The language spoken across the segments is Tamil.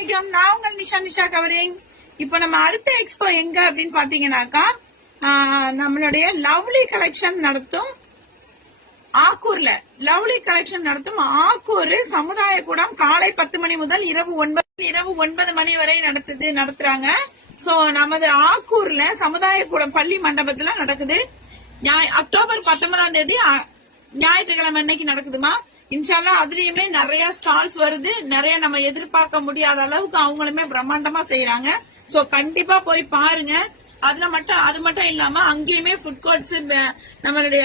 வணக்கம் நான் உங்கள் நிஷா நிஷா கவரிங் இப்போ நம்ம அடுத்த எக்ஸ்போ எங்க அப்படின்னு பாத்தீங்கன்னாக்கா நம்மளுடைய லவ்லி கலெக்ஷன் நடத்தும் ஆக்கூர்ல. லவ்லி கலெக்ஷன் நடத்தும் ஆக்கூர் சமுதாய கூடம் காலை பத்து மணி முதல் இரவு ஒன்பது இரவு ஒன்பது மணி வரை நடத்துது நடத்துறாங்க. சோ நமது ஆக்கூர்ல சமுதாய கூடம் பள்ளி மண்டபத்துல நடக்குது. அக்டோபர் பத்தொன்பதாம் தேதி ஞாயிற்றுக்கிழமை அன்னைக்கு நடக்குதுமா? இன்ஷால்லா அதுலயுமே நிறைய ஸ்டால்ஸ் வருது. நிறைய நம்ம எதிர்பார்க்க முடியாத அளவுக்கு அவங்களுமே பிரம்மாண்டமா செய்யறாங்க சோ கண்டிப்பா போய் பாருங்க. அதுல மட்டும் அது மட்டும் இல்லாம அங்கேயுமே ஃபுட் கோர்ட்ஸ் நம்மளுடைய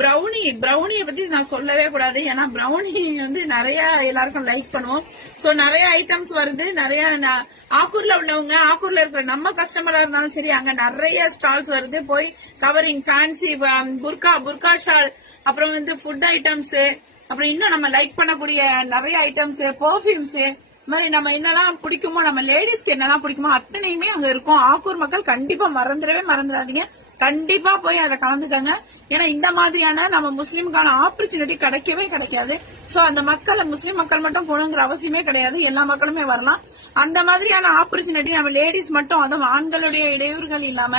ப்ரௌனி ப்ரௌனியை பத்தி நான் சொல்லவே கூடாது. ஏன்னா ப்ரௌனி வந்து நிறைய எல்லாருக்கும் லைக் பண்ணுவோம். சோ நிறைய ஐட்டம்ஸ் வருது. நிறைய ஆக்கூர்ல உள்ளவங்க ஆக்கூர்ல இருக்கிற நம்ம கஸ்டமரா இருந்தாலும் சரி அங்க நிறைய ஸ்டால்ஸ் வருது. போய் covering fancy burqa burqa shawl அப்புறம் வந்து ஃபுட் ஐட்டம்ஸ் அப்புறம் இன்னும் நம்ம லைக் பண்ணக்கூடிய நிறைய ஐட்டம்ஸ் பர்ஃபியூம்ஸ் இந்த மாதிரி நம்ம என்னெல்லாம் பிடிக்குமோ நம்ம லேடிஸ்க்கு என்னெல்லாம் பிடிக்குமோ அத்தனையுமே அங்க இருக்கும். ஆக்கூர் மக்கள் கண்டிப்பா மறந்துடவே மறந்துடாதீங்க. கண்டிப்பா போய் அதை கலந்துக்கங்க. ஏன்னா இந்த மாதிரியான நம்ம முஸ்லீமுக்கான ஆப்பர்ச்சுனிட்டி கிடைக்கவே கிடைக்காது. சோ அந்த மக்களை முஸ்லீம் மக்கள் மட்டும் போகணுங்கிற அவசியமே கிடையாது. எல்லா மக்களுமே வரலாம். அந்த மாதிரியான ஆப்பர்ச்சுனிட்டி நம்ம லேடிஸ் மட்டும் அதுவும் ஆண்களுடைய இடையூறுகள் இல்லாம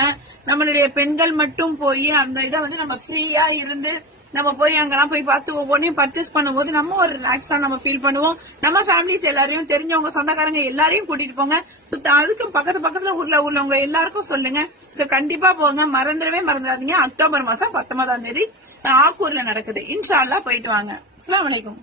நம்மளுடைய பெண்கள் மட்டும் போய் அந்த இதை வந்து நம்ம ஃப்ரீயா இருந்து நம்ம போய் அங்கெல்லாம் போய் பார்த்து ஒவ்வொன்றையும் பர்ச்சேஸ் பண்ணும்போது நம்ம ஒரு ரிலாக்ஸா நம்ம ஃபீல் பண்ணுவோம். நம்ம ஃபேமிலிஸ் எல்லாரையும் தெரிஞ்சவங்க சொந்தக்காரங்க எல்லாரையும் கூட்டிட்டு போங்க. சுத்த அதுக்கும் பக்கத்து பக்கத்துல ஊர்ல உள்ளவங்க எல்லாருக்கும் சொல்லுங்க. ஸோ கண்டிப்பா போங்க. மறந்துடவே மறந்துடாதீங்க. அக்டோபர் மாசம் பத்தொன்பதாம் தேதி ஆக்கூர்ல நடக்குது. இன்ஷா அல்லாஹ் போயிட்டு வாங்க. அஸ்லாம் அலைக்கும்.